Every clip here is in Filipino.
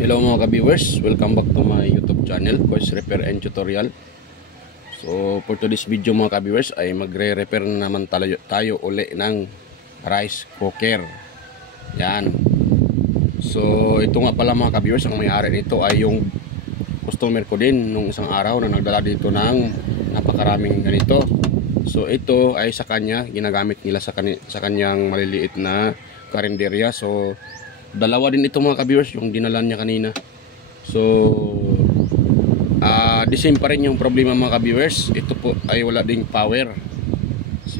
Hello mga ka-viewers, welcome back to my YouTube channel, Kois Repair and Tutorial. So for today's video mga ka-viewers ay magre-repair naman tayo uli ng rice cooker. Yan. So ito nga pala mga ka-viewers, ang may-ari nito ay yung customer ko din nung isang araw na nagdala dito ng napakaraming ganito. So ito ay sa kanya, ginagamit nila sa kanyang maliliit na karinderya. So dalawa din ito mga ka-viewers, yung dinala niya kanina. So the same pa rin yung problema mga ka-viewers. Ito po ay wala ding power.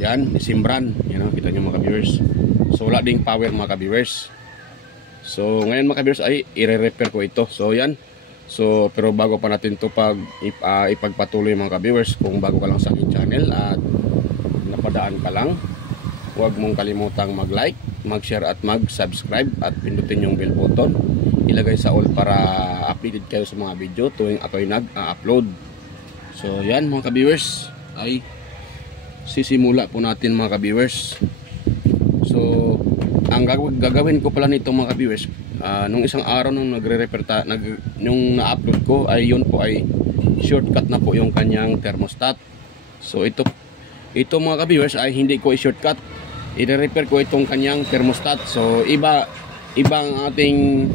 Yan, disimbrand. Yan, kita nyo mga ka-viewers. So wala ding power mga ka-viewers. So ngayon mga ka-viewers ay i-repair ko ito. So yan. So pero bago pa natin to ipagpatuloy mga ka-viewers, kung bago ka lang sa aking channel at napadaan ka lang, huwag mong kalimutang mag-like, mag-share at mag-subscribe at pindutin yung bell button. Ilagay sa all para updated kayo sa mga video tuwing ako'y nag-upload. So yan mga ka-viewers, ay sisimula po natin mga ka-viewers. So ang gagawin ko pala nito mga ka-viewers, nung isang araw nung nagre-repair yung na-upload ko ay yun po ay shortcut na po yung kanyang thermostat. So ito mga ka-viewers ay hindi ko i-shortcut, i-repair ko itong kanyang thermostat. So ibang ating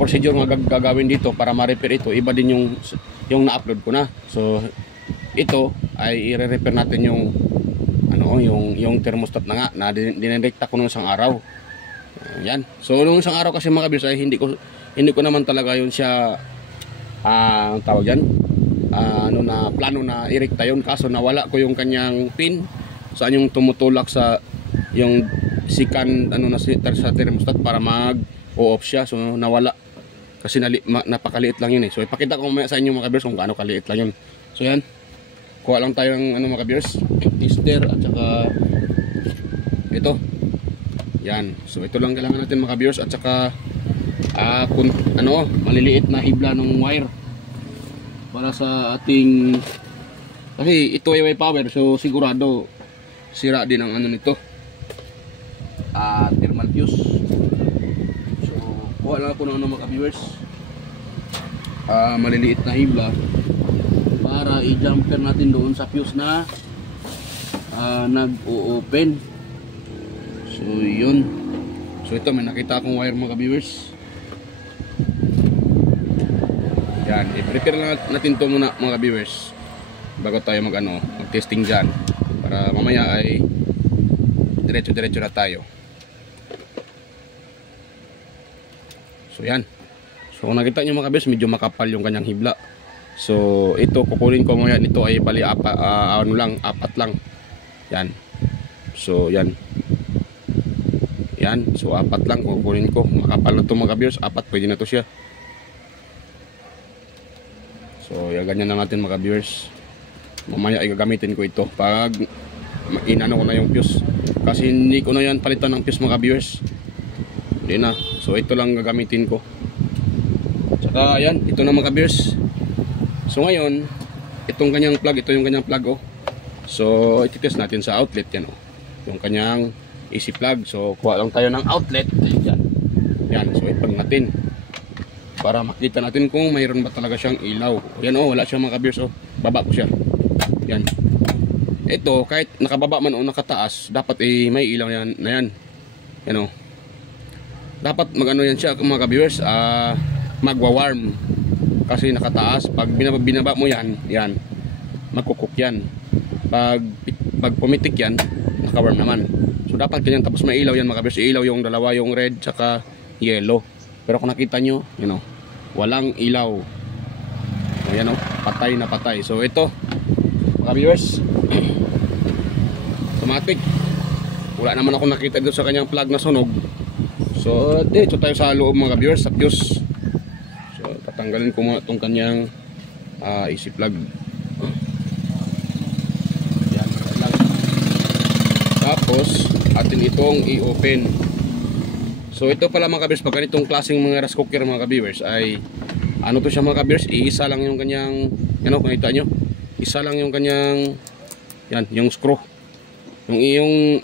procedure nga gagawin dito para ma-repair ito. Iba din yung na-upload ko na. So ito ay i-repair natin yung thermostat na nga na dinedekta ko nung isang araw. Yan. So nung isang araw kasi mga ka-viewers ay hindi ko naman talaga yun siya tawag yan, na plano na irekta yun, kaso nawala ko yung kanyang pin saan yung tumutulak sa yung sikan sa thermostat para mag-off siya. So nawala kasi napakaliit lang yun eh. So ipakita ko mamaya sa inyo mga ka-viewers kung gaano kaliit lang yun. So yan, kuha lang tayo ng mga ka-viewers, tester at saka ito. Yan. So ito lang kailangan natin mga ka-viewers at saka maliliit na hibla ng wire para sa ating, kasi ito ay may power, so sigurado sira din ang nito, thermal fuse. So kuha lang ako ng mga ka-viewers, maliliit na hibla para i-jumper natin doon sa fuse na nag-o-open. So yun. So ito, may nakita akong wire mga ka-viewers. Yan, i-prepare lang natin ito muna mga ka-viewers bago tayo mag-testing dyan, para mamaya ay diretso na tayo. So yan. So kung nakita nyo mga ka-viewers, medyo makapal yung kanyang hibla. So ito, kukunin ko ngayon, ito ay bali apat lang. Yan. So yan. Yan, so apat lang kukunin ko. Makapal na ito mga ka-viewers, apat, pwede na to siya. So ganyan na natin mga ka-viewers. Mamaya ay gagamitin ko ito pag inano ko na yung fuse, kasi hindi ko na yan palitan ng fuse mga ka-viewers. Hindi na. So ito lang gagamitin ko. Saka yan, ito na mga ka-viewers. So ngayon, itong kanyang plug, ito yung kanyang plug oh. So iti-test natin sa outlet yan oh. Yung kanyang AC plug. So kuha lang tayo ng outlet. Yan. Yan, so i-plug natin para makita natin kung mayroon ba talaga siyang ilaw. Yan oh, wala siya mga ka-viewers oh. Baba ko siya. Yan. Ito, kahit nakababa man o nakataas, dapat may ilaw yan na yan. Yan oh. Dapat magano yan siya mga ka-viewers, magwa-warm. Kasi nakataas, pag binaba mo yan, magkukuk yan. Pag pumitik yan, naka-warm naman. So dapat ganyan, tapos may ilaw yan mga ka-viewers. Ilaw yung dalawa, yung red tsaka yellow. Pero kung nakita nyo, walang ilaw. Ayan o, patay na patay. So ito, mga viewers, automatic. Wala naman ako nakita dito sa kanyang plug na sunog. So dito tayo sa loob mga viewers, sa fuse. So tatanggalin ko muna itong kanyang AC plug. Yan lang. Tapos atin itong i-open. So ito pala mga ka-viewers, pag ganitong klaseng mga rice cooker mga ka-viewers ay to siya mga ka-viewers, iisa lang yung kanyang, nakita nyo, isa lang yung kanyang, yan, yung screw. Yung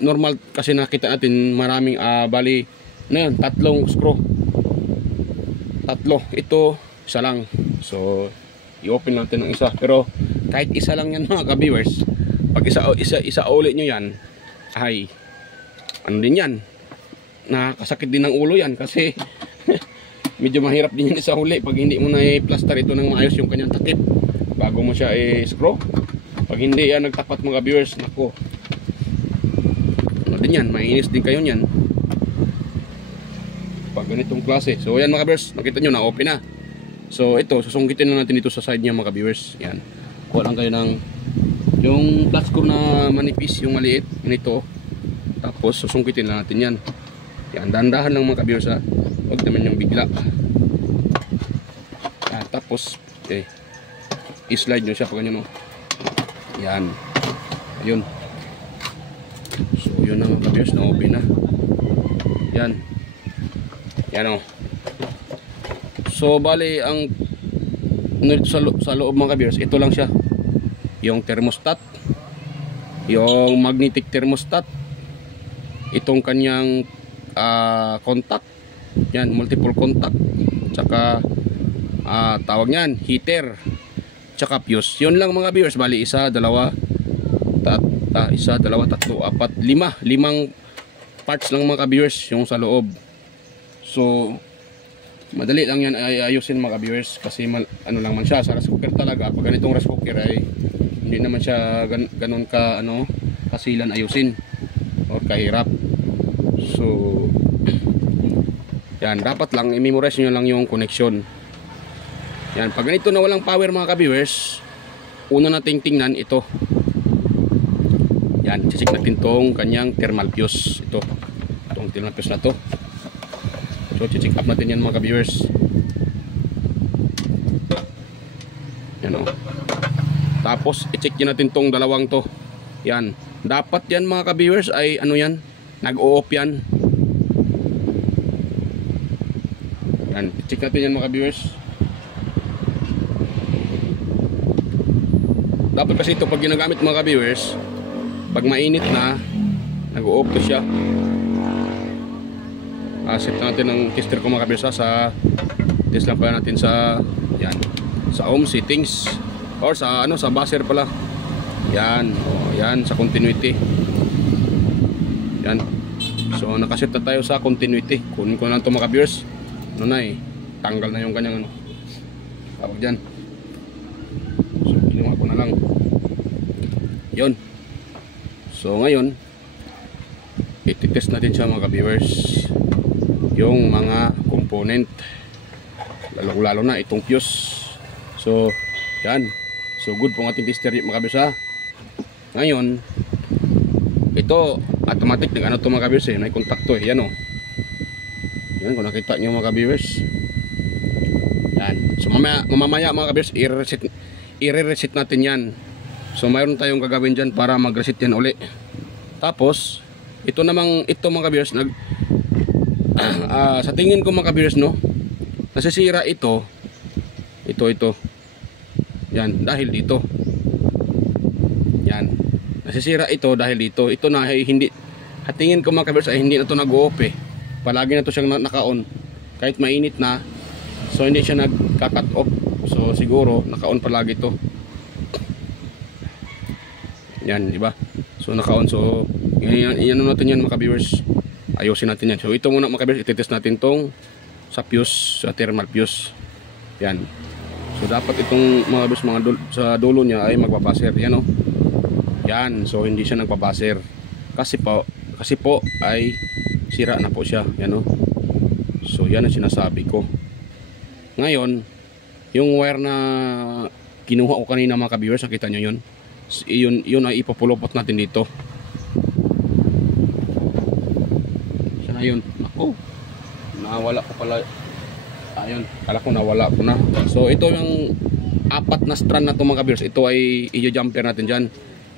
normal kasi nakita natin maraming bali, tatlong screw. tatlo. Ito, isa lang. So, i-open natin ng isa. Pero, kahit isa lang yan mga ka-viewers, pag isa ulit nyo yan, ay, ano din yan, nakakasakit din ng ulo yan kasi medyo mahirap din yan isa uli pag hindi mo na i-plaster ito ng maayos yung kanyang takip bago mo siya i-screw. Pag hindi yan nagtapat mga viewers, nako, ano din yan, mainis din kayo yan pag ganitong klase. So yan mga viewers, nakita nyo na open na. So ito, susungkitin na natin dito sa side niya mga viewers. Yan, kuha lang kayo ng yung flat screw na manipis, yung maliit, ganito. Tapos susungkitin na natin yan. Yan, dahan-dahan lang mga viewers ha. Huwag naman yung bigla. Yan, tapos i-slide nyo siya pag ganyan, no? Yan, ayun. So yun na mga viewers, na open na. Yan, yan o. So bali ang sa loob mga viewers, ito lang siya. Yung thermostat, yung magnetic thermostat, itong kanyang contact, yan, multiple contact, tsaka tawag niyan, heater, tsaka fuse. Yun lang mga viewers. Bali isa, dalawa, tatlo, apat, limang parts lang mga viewers yung sa loob. So madali lang yan ayusin mga viewers kasi ano lang man siya sa rice cooker talaga. Pag ganitong rice cooker ay hindi naman siya ganun ka kasilan ayusin or kahirap. So yan, dapat lang i-memorize nyo lang yung connection. Yan, pag ganito na walang power mga ka-viewers, una nating tingnan ito. Yan, check natin tong kanyang thermal fuse. Itong thermal fuse na to. So check up natin yan mga ka-viewers. Yan o. Tapos i-check natin tong dalawang to. Yan, dapat yan mga ka-viewers ay ano yan, nag-o-off yan. Yan, check natin yan mga viewers. Dapat kasi ito pag ginagamit mga viewers, pag mainit na, nag-o-off to siya. Set natin ng tester ko mga viewers sa test lang pala natin sa yan, sa home settings or sa sa buzzer pala. Yan, yan sa continuity. Yan. So nakaset na tayo sa continuity. Kunin ko na ito mga viewers. Ano na tanggal na yung kanyang tawag dyan. So kinuha ko na lang yun. So ngayon ititest natin siya mga viewers, yung mga component, lalo na itong fuse. So yan, so good po ang ating tester mga viewers ha. Ngayon ito automatic nag to mga viewers may kontakto yan o. Yan, kung nakita nyo mga viewers. Yan. So mamaya mga viewers, i-reset natin yan. So mayroon tayong gagawin dyan para mag-reset yan uli. Tapos ito mga viewers, sa tingin ko mga viewers, no, nasisira ito. Yan, dahil dito. Yan. Nasisira ito dahil dito. Ito na hindi, sa tingin ko mga viewers ay hindi na ito nag-o-off palagi na to siyang naka-on kahit mainit na. So hindi siya nagka-cut off. So siguro naka-on palagi to. Yan, di ba? So naka-on. So yan natin yan mga viewers. Ayusin natin yan. So ito muna mga viewers, i-test natin tong sa fuse, sa thermal fuse. Yan. So dapat itong mga viewers, sa dulo niya ay magpapaser. Yan o. Yan. So hindi siya nagpapaser. Kasi po ay sira na po siya. Yan o. So yan ang sinasabi ko. Ngayon, yung wire na kinuha ko kanina mga ka-viewers, nakita nyo yun? Yun ay ipapulupot natin dito. Sana yun. Ako, nawala ko pala. Ayun, kala ko nawala ko na. So ito yung apat na strand na to mga ka-viewers. Ito ay i-jumper natin dyan.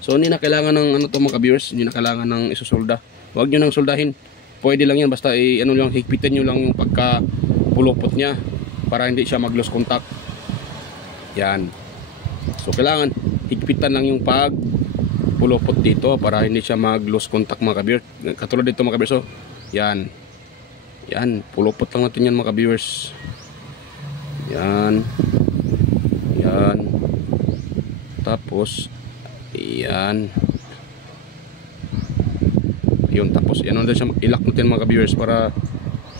So hindi na kailangan ng mga ka-viewers, hindi na kailangan ng isusolda. Huwag nyo nang soldahin. Pwede lang yan, basta higpitan nyo lang yung pagka-pulupot niya para hindi siya mag-lose contact. Yan. So kailangan higpitan lang yung pag-pulupot dito para hindi siya mag-lose contact mga ka-viewers. Katulad dito mga ka-viewers. So, yan. Yan, pulupot lang natin yan mga ka-viewers. Yan. Yan. Tapos yan. Yun, tapos yan ulit siya, ilak natin mga ka-viewers para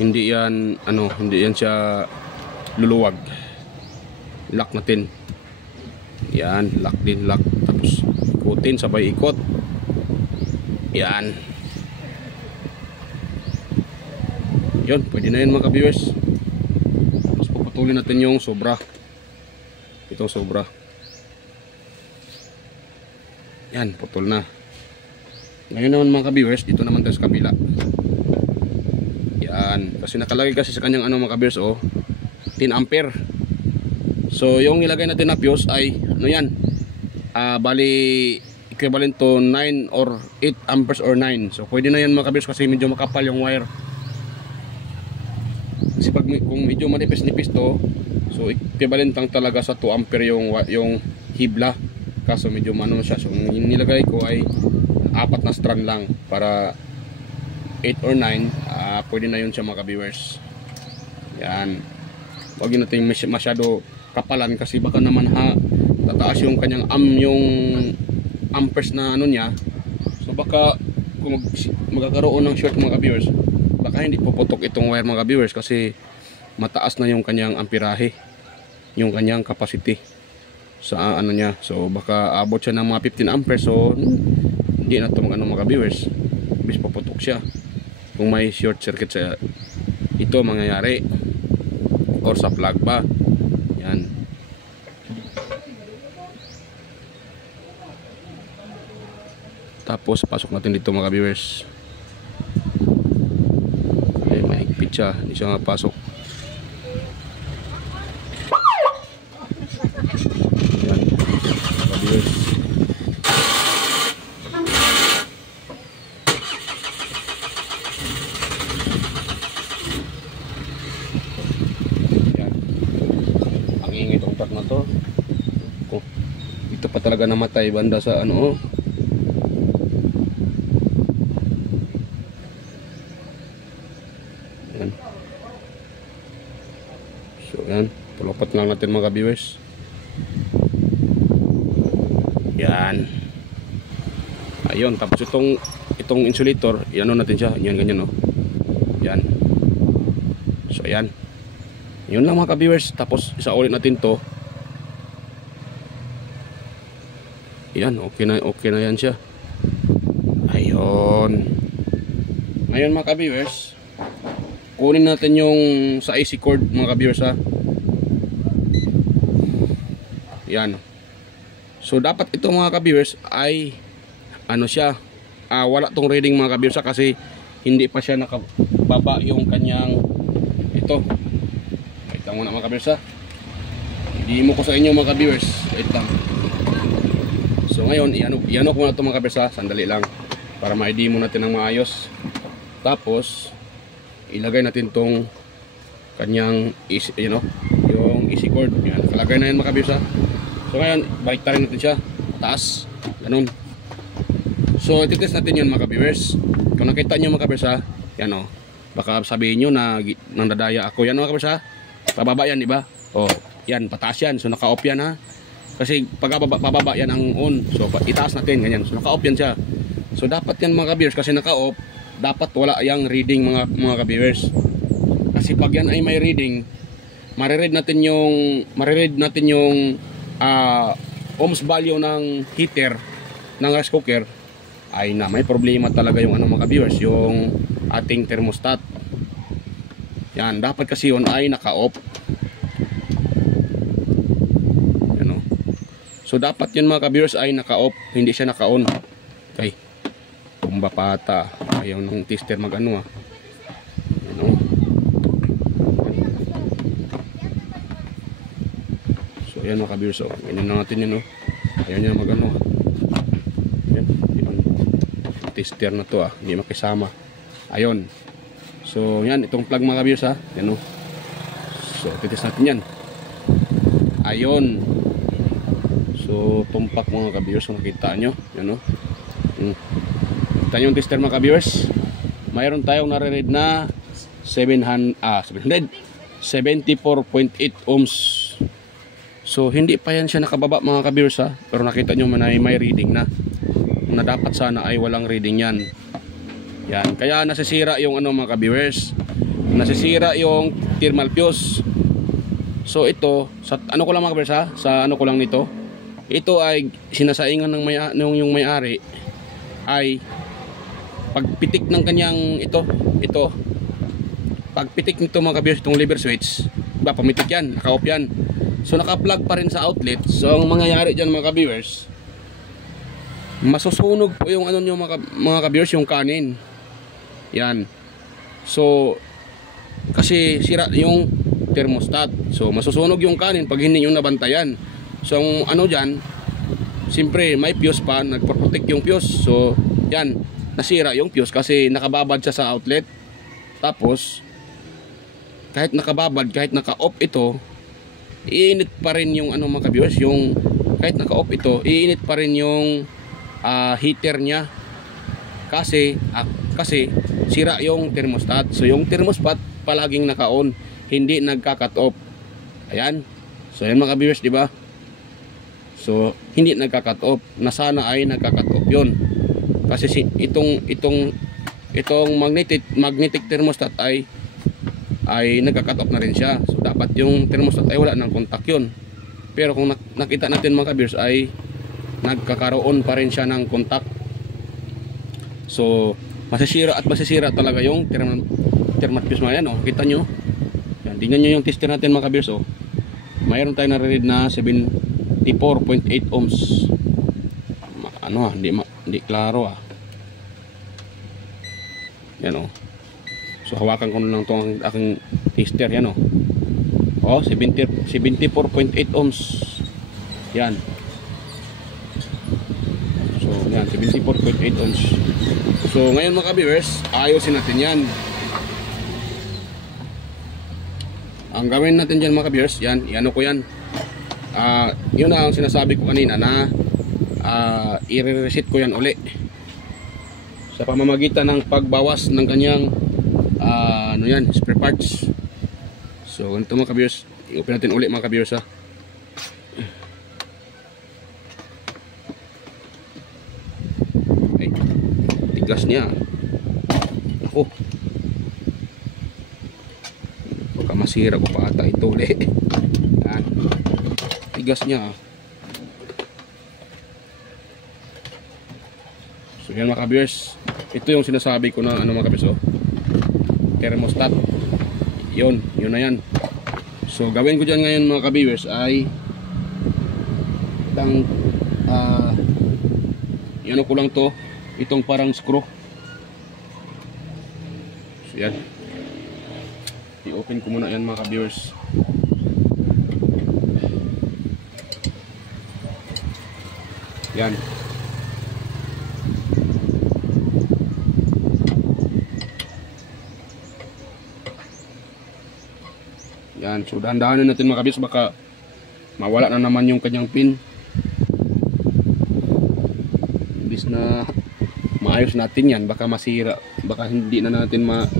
hindi yan hindi yan siya luluwag. Lock natin. Yan, lock din, lock. Tapos ikutin, sabay ikot. Yan. Yun, pwede na yun mga ka-viewers. Tapos puputulin natin yung sobra. Itong sobra. Yan, putol na. Ngayon naman mga ka-viewers, dito naman tayo sa kabila. Yan, kasi nakalagay kasi sa kanyang mga ka-viewers 10 ampere. So yung nilagay natin na fuse ay yan, bali equivalent to 9 or 8 amperes or 9. So pwede na yan mga ka-viewers kasi medyo makapal yung wire. Kasi kung medyo manipis-nipis to, so equivalent lang talaga sa 2 ampere yung hibla. Kaso medyo siya. So yung nilagay ko ay 4 na strand lang para 8 or 9, pwede na yun siya mga ka-viewers. Yan. Huwag yun natin masyado kapalan kasi baka naman tataas yung kanyang yung amperes na niya. So baka kung magkakaroon ng short mga ka-viewers, baka hindi puputok itong wire mga ka-viewers kasi mataas na yung kanyang amperahe, yung kanyang capacity sa niya. So baka abot siya ng mga 15 amperes. So hindi na ito mga viewers, bis paputok siya kung may short circuit sa ito mangyayari or sa plug ba. Yan. Tapos pasok natin dito mga viewers. Okay, mahigpit siya, hindi siya mapasok. Yan mga viewers. Na to. Ito pa talaga namatay banda sa Yan. So yan, pulapat lang natin mga viewers. Yan. Ayun, tapos itong insulator, natin siya, yan ganyan Yan. So yan. Yun lang mga ka-viewers. Tapos isaulit natin to. Yan, okay na yan siya. Ayun. Ngayon mga ka-viewers, kunin natin yung sa AC cord mga ka-viewers Yan. So dapat ito mga ka-viewers ay siya, wala tong reading mga ka-viewers kasi hindi pa siya nakababa yung kanyang ito. Wait lang muna mga ka-viewers Hindi mo ko sa inyo mga ka-viewers. Wait lang. So ngayon, iano ko na ito mga ka-viewers sandali lang para ma-demo natin ng maayos. Tapos ilagay natin tong kanyang yung AC cord. Yan, nakalagay na yan mga ka-viewers So ngayon, baliktarin natin siya taas, ganun. So ititest natin yun mga ka-viewers. Kung nakita nyo mga ka-viewers yan baka sabihin nyo na nandadaya ako. Yan mga ka-viewers pababa yan, diba? Yan, pataas yan. So naka-off yan kasi pababa yan ang on. So itaas natin ganyan. So naka-off yan siya. So dapat yan mga ka-viewers kasi naka-off, dapat wala yang reading mga ka-viewers. Kasi pag yan ay may reading, mariread natin yung ohms value ng heater ng rice cooker ay may problema talaga yung mga ka-viewers, yung ating thermostat. Yan, dapat kasi yun ay naka-off. So dapat yun mga ka-viewers ay naka-off, hindi siya naka-on. Okay. Tumba pata. Ayaw nung tester mag-ano So yan mga ka-viewers ganyan na natin yun Ayaw niya mag-ano Yan. Tester na to hindi makisama. Ayun. So yan, itong plug mga ka-viewers yan So titest natin yan. Ayun. So tumpak mga ka-viewers, nakita nyo yan kita nyo yung tester mga ka-viewers. Mayroon tayong nare-read na 700 74.8 ohms. So hindi pa yan siya nakababa mga ka-viewers ha, pero nakita nyo man ay may reading na dapat sana ay walang reading yan. Yan, kaya nasisira yung ano mga ka-viewers, nasisira yung thermal fuse. So ito, sa ano ko lang mga ka-viewers ha, sa ano ko lang nito, ito ay sinasaingan ng yung may-ari ay pagpitik ng kanyang ito pagpitik nito mga ka-viewers, itong lever switch, diba, pumitik yan, naka-off yan. So naka-plug pa rin sa outlet. So ang mangyayari dyan mga ka-viewers, masusunog po yung ano nyo mga ka-viewers, yung kanin. Yan. So kasi sira yung thermostat. So masusunog yung kanin pag hindi nyo nabantayan. So ang ano dyan, siyempre may fuse pa, nagpo-protect yung fuse. So yan, nasira yung fuse kasi nakababad siya sa outlet. Tapos kahit nakababad, kahit naka-off ito, iinit pa rin yung ano mga ka-viewers, yung kahit naka-off ito, iinit pa rin yung heater niya kasi sira yung thermostat. So yung thermostat palaging naka-on, hindi nagka-cut off. Ayan. So yan mga ka-viewers, di ba? So hindi nagka-cut off, na sana ay nagka-cut off yun. Kasi itong magnetic thermostat ay nagka-cut off na rin siya. So dapat yung thermostat ay wala ng contact yun. Pero kung nakita natin mga ka-viewers ay nagkakaroon pa rin siya ng contact. So masisira talaga yung thermal fuse mga yan. Kita nyo yan, tingnan nyo yung tester natin mga ka-viewers. Mayroon tayo na-read na 74.8 ohms. Ano hindi klaro yan So hawakan ko na lang itong aking tester yan 74.8 ohms. Yan. So yan, 74.8 ohms. So ngayon mga ka-viewers, ayusin natin yan. Ang gawin natin dyan mga ka-viewers, yan, iano ko yan. Yun na ang sinasabi ko kanina na i-reset ko yan uli. Sa pamamagitan ng pagbawas ng kanyang spare parts. So ganito mga ka-viewers, i-open natin uli mga ka-viewers ha. Ay, tigas niya. Ako, baka masira ko pa ata ito uli. Yan, tigas niya. So yan mga ka-viewers, ito yung sinasabi ko na mga ka-viewers thermostat. Yun na yan. So gawin ko dyan ngayon mga ka-viewers ay ano ko lang to, itong parang screw. So yan, i-open ko muna yan mga ka-viewers. Yan. Yan, so dahan-dahanin natin mga ka-viewers, baka mawala na naman yung kanyang pin. Imbis na maayos natin yan, baka masira, baka hindi na natin maano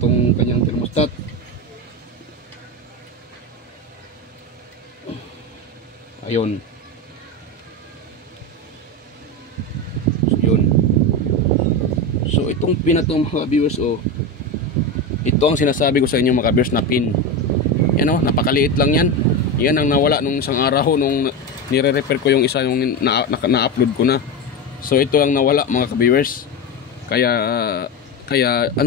tong kanyang thermostat. Ayun. So yun. So itong pin na to mga ka-viewers, ito ang sinasabi ko sa inyo mga ka-viewers na pin. Yan napakaliit lang yan. Yan ang nawala nung isang araw nung nire-repair ko yung isa yung na-upload ko na. So ito ang nawala mga ka-viewers. Kaya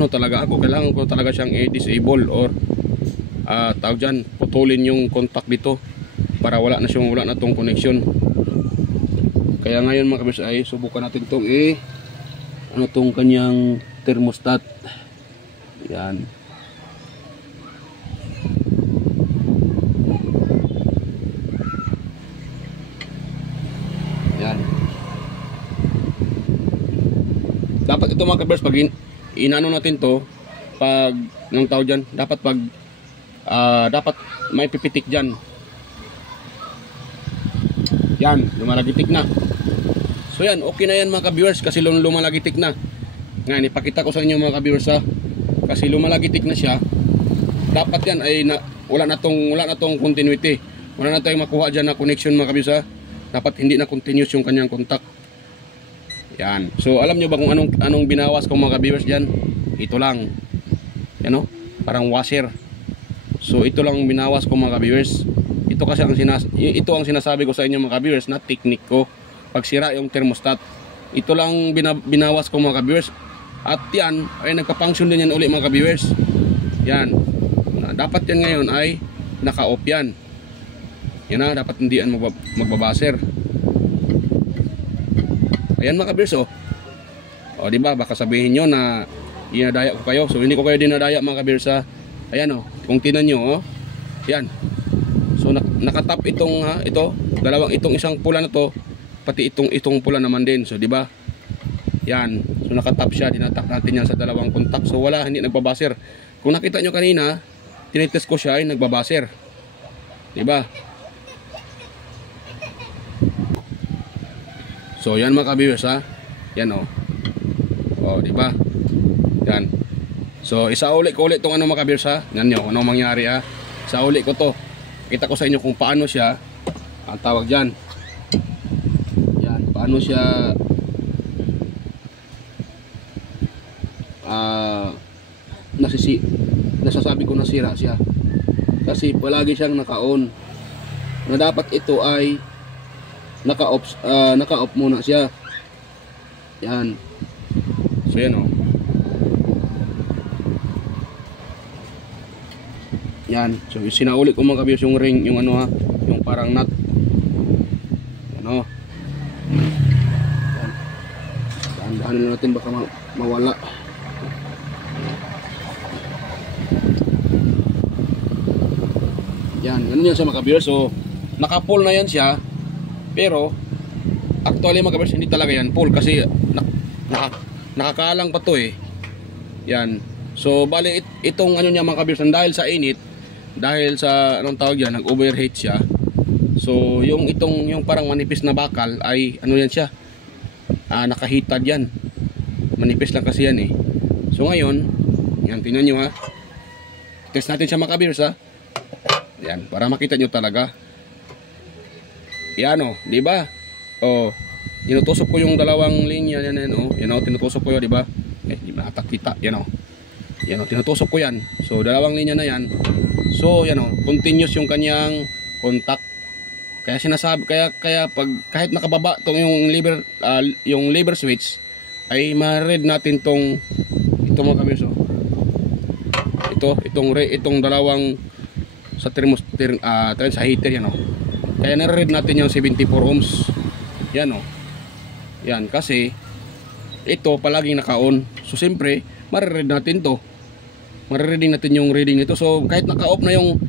talaga ako, kailangan ko talaga siyang i-disable or tawag dyan, putulin yung contact dito para wala na tong connection. Kaya ngayon mga ka-viewers ay subukan natin tong tong kanyang thermostat. Yan. Yan. Dapat ito mga ka-viewers, pag inano natin to, pag ng tao dyan, dapat may pipitik dyan. Yan, lumalagitik na. So yan, okay na yan mga ka-viewers kasi lumalagitik na. Ngayon, ipakita ko sa inyo mga ka-viewers kasi lumalagitik na siya. dapat yan ay wala na tong continuity. Wala na tayong makuha dyan na connection mga kabiyos ha. Dapat hindi na continuous yung kanyang contact. Yan. So alam nyo ba kung anong binawas ko mga kabiyos dyan? Ito lang. Yan o. Parang washer. So ito lang binawas ko mga kabiyos. Ito kasi ito ang sinasabi ko sa inyo mga kabiyos na technique ko. Pag sira yung thermostat. Ito lang binawas ko mga kabiyos. At yan ay nagpa-function din yan uli mga kabiyos. Yan. Dapat yan ngayon ay naka-off yan. Yan na, dapat hindi yan magbabaser. Ayan mga kabiyos oh. O diba, baka sabihin nyo na dinadaya ko kayo. So hindi ko kayo dinadaya mga kabiyos ha. Ayan oh, kung tinan nyo oh. Yan. So nakatap itong itong isang pula na to, pati itong pula naman din. So diba? Yan. So nakatap siya, dinatap natin yan sa dalawang kontak. So wala, hindi nagbabaser. Kung nakita nyo kanina, tinitest ko siya ay nagbabaser. Diba? So yan mga kabiyos ha. Yan oh. Oh, di ba? Yan. So isauli ko ulit tong mga kabiyos ha. Yan nyo, anong mangyari ha. Isauli ko to. Kita ko sa inyo kung paano siya ang tawag diyan. Yan, paano siya nasasabi ko nasira siya. Kasi palagi siyang naka-on. Na dapat ito ay naka-off muna siya. Yan. So yan oh. Yan. So sinauli ko mga kabiyos yung ring, yung yung parang nut. Yan oh. Yan. Dahan-dahanin natin baka mawala. Yan. Ganun yan siya mga kabiyos. So naka-pull na yan siya. Pero actually mga kabiyos, hindi talaga yan full kasi nakakalang pa to eh. Yan. So bali itong niya mga kabiyos, dahil sa init, dahil sa anong tawag yan, nag-overheat siya. So yung parang manipis na bakal ay yan siya, nakahitad yan. Manipis lang kasi yan eh. So ngayon, yan, tingnan nyo ha. Test natin siya mga kabiyos ha. Yan, para makita nyo talaga. Yan oh, di ba? Oh, tinutusok ko yung dalawang linya yan oh. Yan oh, tinutusok ko 'yo, di ba? Di ba kita? Yan oh. Yan oh, tinutusok ko yan. So dalawang linya na yan. So yan oh, continuous yung kanyang contact. Kaya sinasabi kaya pag kahit nakababa tong yung lever switch ay ma-read natin ito mga kabiyos oh. Itong dalawang sa sa heater yan oh. Kaya nare-read natin yung 74 ohms. Yan oh. Yan kasi ito palaging naka-on. So siyempre, mare-read natin to. Mare-reading natin yung reading nito. So kahit naka-off na yung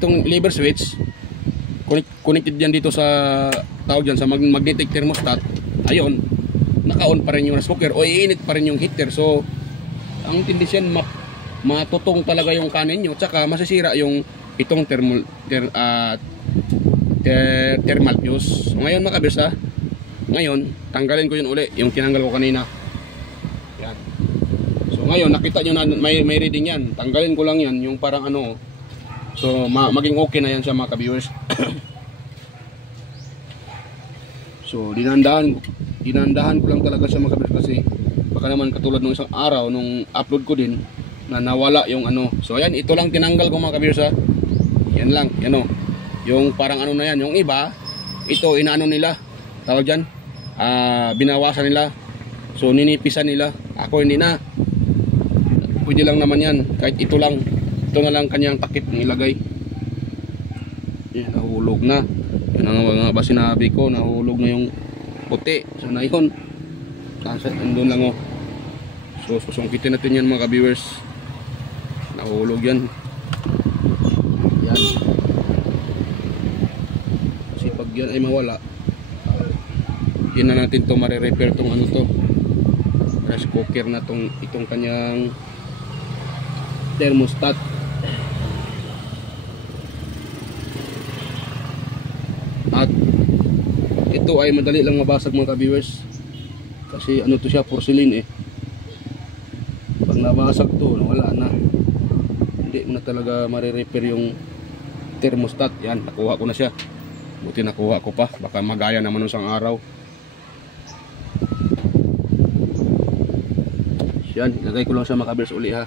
itong lever switch, connected yan dito sa tawag dyan sa magnetic thermostat. Ayun, naka-on pa rin yung rice cooker o iinit pa rin yung heater. So ang tindisyan matutong talaga yung kanin nyo, tsaka masisira yung itong thermal fuse. Ngayon mga kabiyos ha, ngayon tanggalin ko yun uli, yung tinanggal ko kanina. Yan. So ngayon nakita nyo na may reading yan. Tanggalin ko lang yan, yung parang so maging okay na yan siya mga kabiyos. So dinandahan ko lang talaga siya mga kabiyos, kasi baka naman katulad nung isang araw nung upload ko din na nawala yung So ayan, ito lang tinanggal ko mga kabiyos ha. Yan lang, yan o. Yung parang na yan. Yung iba, ito inaano nila. Tawag dyan, binawasan nila. So ninipisan nila. Ako hindi na. Pwede lang naman yan. Kahit ito lang. Ito na lang kanyang takip nilagay. Yan, nahulog na. Yan ang mga ba sinabi ko. Nahulog na yung puti. So na yun. Andun lang o. So susungkitin natin yan mga ka-viewers. Nahulog yan. Yan. Kasi pag yan ay mawala, yan na natin to mare-repair tong to rice cooker na itong kanyang thermostat. At ito ay madali lang mabasag mga ka-viewers, kasi to siya, porcelain eh. Pag nabasag to, wala na. hindi mo na talaga marirepair yung thermostat. Yan, nakuha ko na siya. Buti nakuha ko pa, baka magaya naman ng isang araw. Yan, ilagay ko lang siya mga kabiyers uli ha.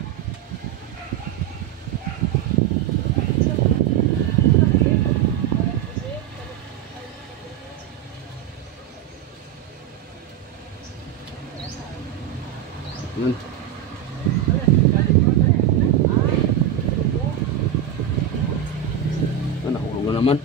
Yan. Nahulog na naman.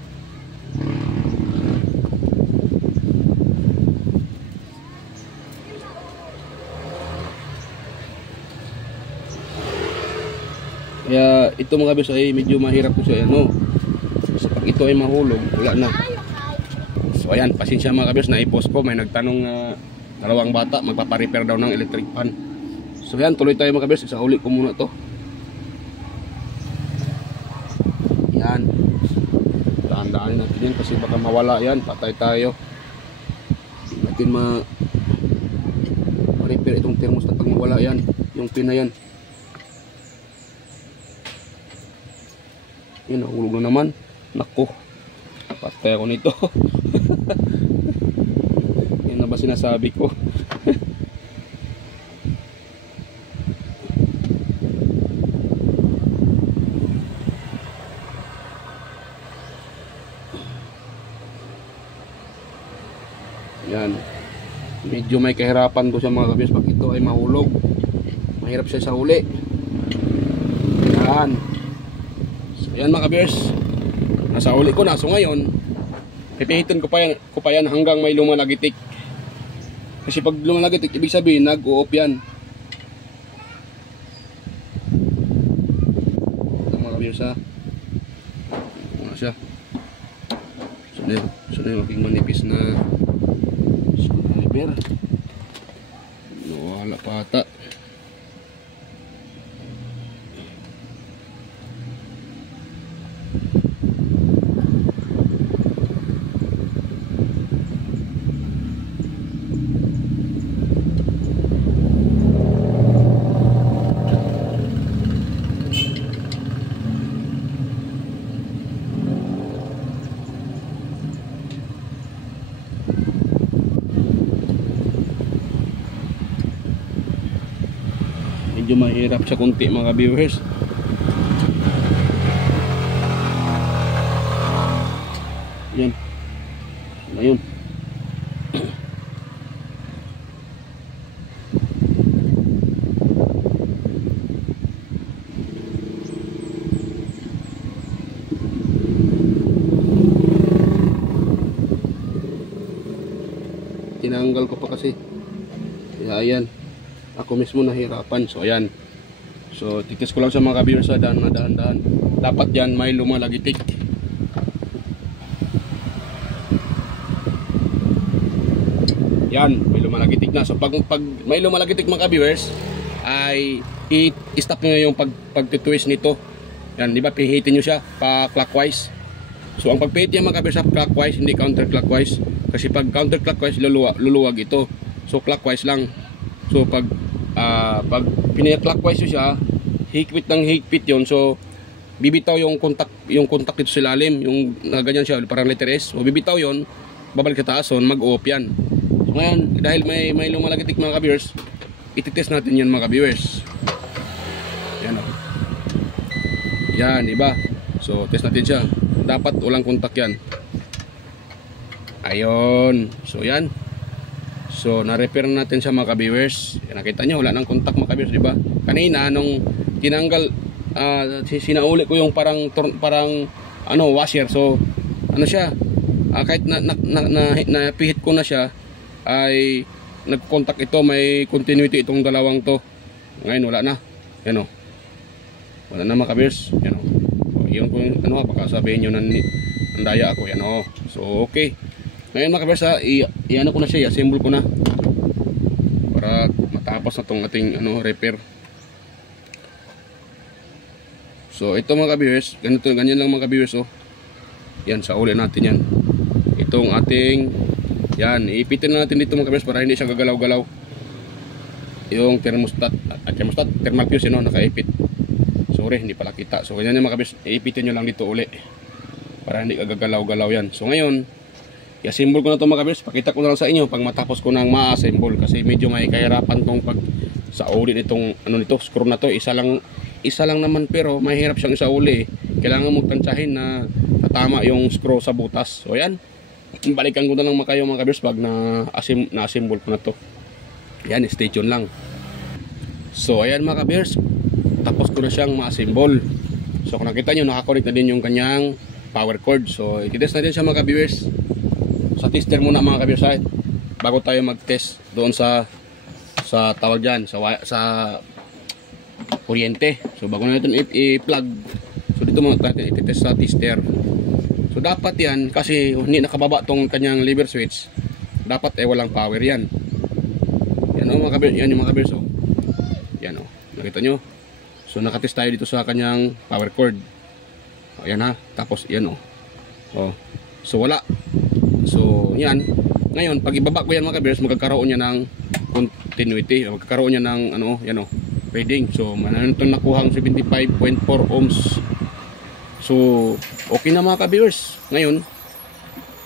Kaya ito mga kabiyers ay medyo mahirap ko siya, ano. So pag ito ay mahulog, wala na. So ayan, pasensya mga kabiyers, na-i-post ko. May nagtanong na dalawang bata magpapa-repair daw ng electric fan. So yan, tuloy tayo mga kabiyers. Isauli ko muna to. Yan. Daan-daanin natin yan kasi baka mawala yan. Patay tayo. Hindi natin ma-repair itong thermostat pag mawala yan. Yung pin na yan. Yan, nahulog na naman. Naku, patay ako nito. Yan na ba sinasabi ko? Yan, medyo may kahirapan ko siya mga kabiyers pag ito ay mahulog. Mahirap siya sa huli. Yan. So yan mga kabiyers, nasa huli ko na. So ngayon, pipihitin ko pa yan hanggang may lumalagitik. Kasi pag lumalagitik, ibig sabihin nag-o-off yan. Ito mga kabiyers ha. Ito na siya. So na yung aking manipis na screwdriver. Wala pa ata. Medyo mahirap siya kunti mga viewers. Yan. Ayun. Tinanggal ko pa kasi. Kaya ayan. Ako mismo nahirapan. So ayan. So titis ko lang sa mga viewers sa dahan. Dapat yan may lumalagitik. Yan, may lumalagitik na. So pag may lumalagitik mga viewers ay i-stop nyo yung pag-twist nito. Yan, di ba? Pihitin nyo siya pa clockwise. So ang pagpihit niya mga viewers sa clockwise, hindi counterclockwise. Kasi pag counterclockwise luluwag ito. So clockwise lang. So pag pinaka-clockwise siya, higpit ng higpit yon. So bibitaw yung contact dito sa ilalim, yung ganyan siya, parang letter S. So bibitaw yon, babalik sa taas, so mag-off yan. So ngayon, dahil may lumalagitik mga ka-viewers, ititest natin yan mga ka-viewers. Yan o. Yan, diba? So test natin siya. Dapat walang contact yan. Ayun. So yan. So na-repair natin siya mga ka-viewers. Nakita nyo, wala nang contact mga ka-viewers, diba? Kanina nung tinanggal, sinauli ko yung parang washer. So ano siya, kahit napihit ko na siya, ay nag-contact ito, may continuity itong dalawang to. Ngayon wala na. Yan o. Wala na mga ka-viewers. Yan o. So, yun kung ano, baka sabihin nyo nandaya ako. Yan o. So okay. Ngayon mga ka-viewers, i-ano ko na siya, i-assemble ko na para matapos na tong ating repair. So ito mga ka-viewers, ganyan lang mga ka-viewers oh. Yan, sa uli natin yan. Itong ating, yan, iipitin na natin dito mga ka-viewers para hindi siya gagalaw-galaw. Yung thermostat, thermal fuse yun, nakaipit. Sorry, hindi pala kita. So ganyan yung mga kabiyers, iipitin nyo lang dito uli para hindi kagagalaw-galaw yan. So ngayon, i-assemble ko na ito mga kabiyers. Pakita ko na lang sa inyo pag matapos ko nang ma-assemble, kasi medyo may kahirapan tong pag sa uli nitong ano nito, screw na to. Isa lang naman, pero mahirap siyang isauli. Kailangan mo tansyahin na tama yung screw sa butas. So yan, balikan ko na lang kayo mga kabiyers pag na-assemble ko na to. Yan, stay tuned lang. So ayan mga kabiyers, tapos ko na siyang ma-assemble. So kung nakita nyo, nakakonect na din yung kanyang power cord. So i-test na din siya mga kabiyers. Sa tester muna mga kabiyers, bago tayo mag-test doon sa tawag dyan, sa kuryente. So bago na natin i-plug, so dito muna natin i-test sa tester. So dapat yan, kasi hindi nakababa tong kanyang lever switch, dapat walang power yan. Yan o mga kabiyers, yan yung mga kabiyers. Yan o, nakita nyo. So nakatest tayo dito sa kanyang power cord. Ayan ha, tapos yan o. So wala. So yan, ngayon pag ibaba ko yan mga kabiyers, magkakaroon niya ng continuity, magkakaroon niya ng ano, yan o, reading. So mayroon itong nakuhang 75.4 ohms. So okay na mga kabiyers. Ngayon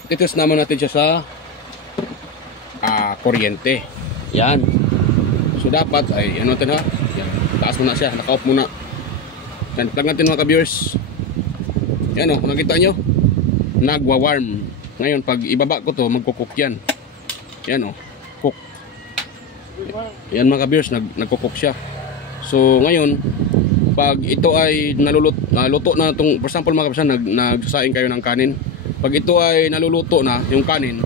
titest naman natin siya sa kuryente. Yan. So dapat ay ano natin ha, yan, taas muna siya, naka-off muna. Yan, plug natin mga kabiyers. Yan o, kung nakita nyo, nagwa-warm. Ngayon pag ibaba ko to, magkukuk yan. Yan o, cook. Yan mga kabiyers, nagkukuk siya. So ngayon, pag ito ay naluto na itong, for example mga kabiyers, nagsasaing kayo ng kanin. Pag ito ay naluluto na yung kanin,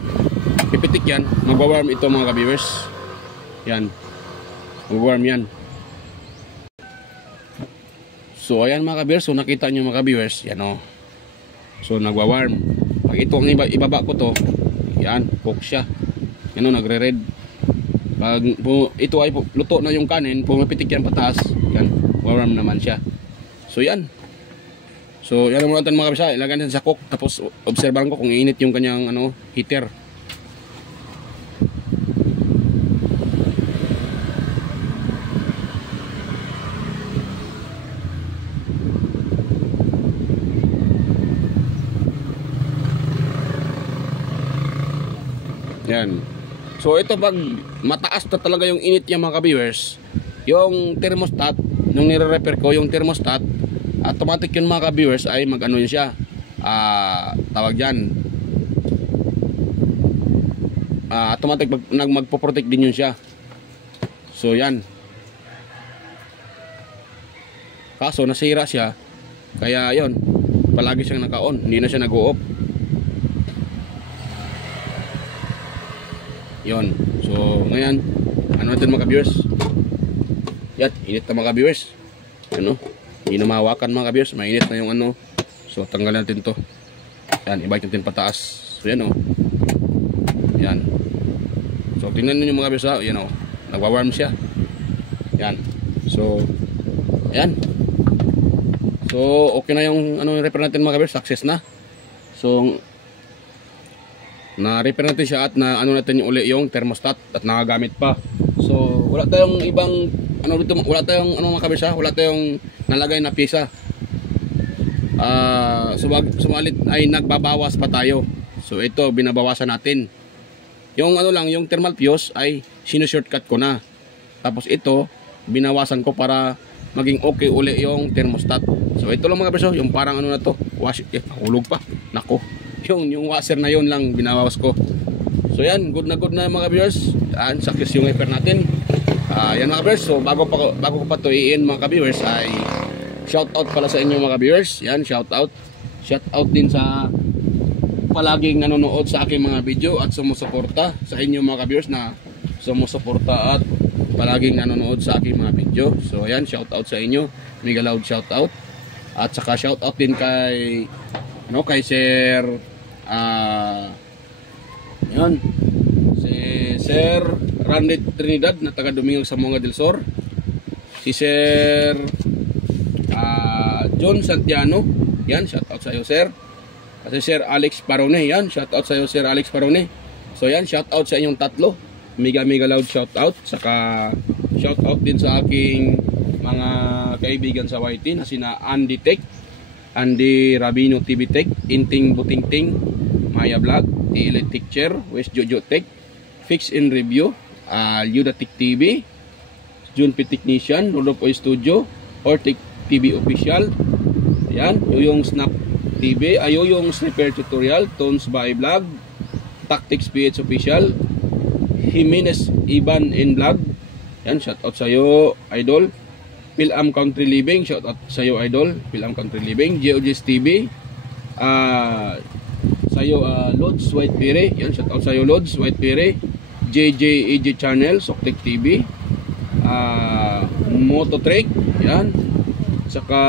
pipitik yan, magwa-warm ito mga kabiyers. Yan, magwa-warm yan. So ayan mga kabiyers, so nakita nyo mga kabiyers, yan o. So nagwa-warm. Pag ito ang ibaba ko to, yan, cook siya. Yan o, nagre-red. Pag ito ay luto na yung kanin, pumapitik yan pataas, yan, warm naman siya. So yan. So yan naman natin mga kabiyers, ilagay natin sa cook, tapos obserbahan ko kung iinit yung kanyang ano, heater. Yan. So ito pag mataas na talaga yung init niya mga ka-viewers, yung thermostat, nung nire-repair ko yung thermostat, automatic yun mga ka-viewers ay mag-ano yun siya, tawag dyan, automatic magpo-protect din yun siya. So yan. Kaso nasira siya, kaya yon, palagi siyang naka-on, hindi na siya nag-o-off. Yon. So ngayon, ano natin mga ka-viewers? Yan, init na mga ka-viewers. Ano? Hindi na mahawakan mga ka-viewers, mainit na yung ano. So tanggalin natin to. Yan, ibalik natin pataas. So yan o. Yan. So tingnan niyo mga ka-viewers, yan o. Nagwa-warm siya. Yan. So yan. So okay na yung ano, repair natin mga ka-viewers, success na. So na-repair natin siya at na ano natin yung uli yung thermostat at nakagamit pa. So wala tayong ibang ano dito, wala tayong ano mga kabisa, wala tayong nalagay na pisa. Sumalit ay nagbabawas pa tayo. So ito binabawasan natin. Yung ano lang, yung thermal fuse ay sino-shortcut ko na. Tapos ito binawasan ko para maging okay uli yung thermostat. So ito lang mga kabisa, yung parang ano na to, wash, hulog pa. Nako. Yung washer na yun lang binawas ko. So yan, good na mga viewers. Yan, success yung repair natin. Yan mga viewers. So bago ko pa to i-in mga viewers, ay shout out pala sa inyo mga viewers. Yan, shout out din sa palaging nanonood sa aking mga video at sumusuporta sa inyo mga viewers na sumusuporta at palaging nanonood sa aking mga video. So yan, shout out sa inyo. Mega loud shout out. At saka shout out din kay Sir yun, si Sir Randy Trinidad na taga Domingo Zamboanga del Sur, si Sir John Santiano, yan, shout out sa iyo sir. Kasi Sir Alex Parone, yan, shout out sa iyo Sir Alex Parone. So yan, shout out sa inyong tatlo, mega loud shout out. Saka shout out din sa aking mga kaibigan sa YT na sina Andy Tech, Andy Rabino TV Tech, Inting Butingting, Maya Vlog, Elite Teacher, West Jojo Tech, Fix in Review, Yuda Tech TV, Junpi Technician, Rodolfo Studio, Ortec TV Official, yan, yung Snap TV, yung Sniper Tutorial, Tones by Vlog, Tactics PH Official, Jimenez Iban in Vlog, yan, shout out sa'yo, Idol. Pilam Country Living, shout out sa'yo, Idol. Pilam Country Living, GeoGS TV, sa'yo, Lods White Pere, yan, shout out sa'yo, Lods White Pere, JJEG Channel, Soktek TV, Mototrek, yan, saka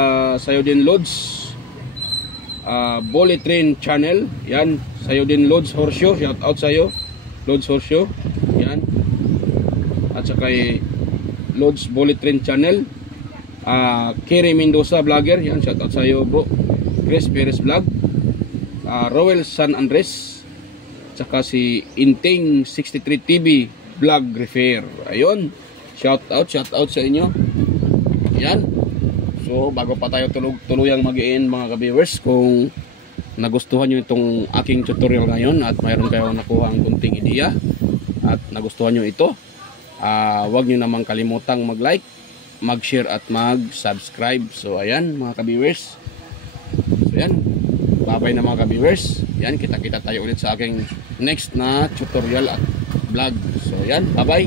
sa'yo din, Lods, Bullet Train Channel, yan, sa'yo din, Lods Horseshoe, shout out sa'yo, Lods Horseshoe, yan, at saka Lods Bullet Train Channel, Kerry Mendoza Vlogger, yan, shout out sa'yo, bro. Chris Perez Vlog, Roel San Andres, saka si Inting 63 TV Vlog Repair. Ayun, shout out sa inyo. Yan. So bago pa tayo tuluyang mag-i-end mga ka-viewers, kung nagustuhan nyo itong aking tutorial ngayon at mayroon kayong nakuha ang kunting ideya at nagustuhan nyo ito, huwag nyo namang kalimutang mag-like, mag-share at mag-subscribe. So ayan mga ka-viewers. So yan, bye-bye na mga ka-viewers. Yan, kita-kita tayo ulit sa aking next na tutorial at vlog. So yan, bye-bye.